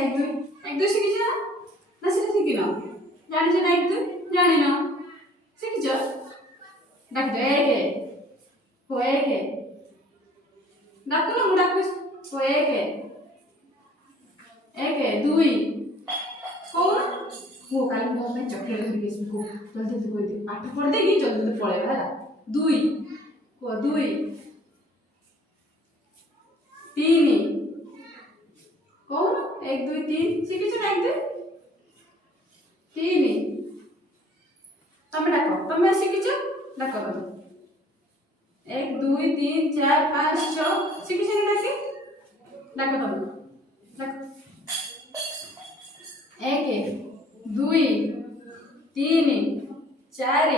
এক দুই শিখিছ না না সেটা শিখিন জানিছ না এক দুই জানিন শিখিছ ডাক এক हो एक ডাকুন ମୁଁ ଡାକୁଛି हो एक दुई कौन हो काली ମୋ ପାଇଁ ଚକୋଲେଟ୍ ଧରିକି ଆସିବୁ ଜଲ୍ଦି ଜଲ୍ଦି କହିଦେ ପାଠ ପଢି ଦେଇକି ଜଲ୍ଦି ଜଲ୍ଦି ପଳେଇବା ହେଲା ଦୁଇ କୁହ ଦୁଇ तीन कौन एक दुई तीन शिखिछ ना एक दुई तीन तमें डाक तमें शिखिछ डाक तमें एक दुई तीन चार पाँच छः शिखिछ ना डाके डाक तमें डाक एक दुई तीन चार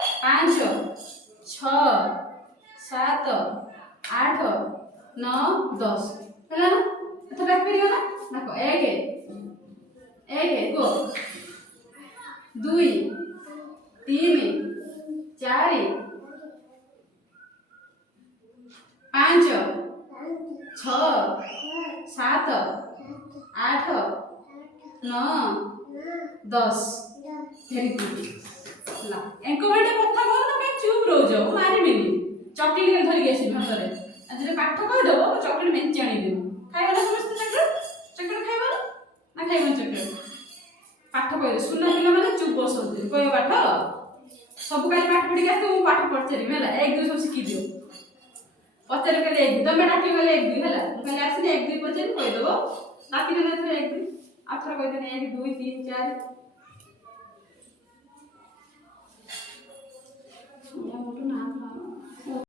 पाँच छः सात आठ नौ दस है ना तो डाक परियो ना देखो एक गो दुई तीन चार पाँच छः सात आठ नौ दस वेरी गुड ला एंको बेटे कथा कहू ना मैं चुप रह जाओ मारिबिनी चॉकलेट धरिक आसबि हाथ में आज पाठ कहीदेव चॉकलेट मेचे आनीदेव खाइब ना समस्त चॉकलेट खाइब ना खाइब चॉकलेट पाठ कहीदे सुना पिला मैंने चुप बसते कह पाठ सब कहीं पाठ पढ़ी आस पाठ पचारि है एक दुई सब शिखी दियो पचार कल एक तुम डाक गले एक दुई है कल आसने एक दुई पचारि कहीदेव डाक एक दुई आथर कहीदेने एक दुई तीन चार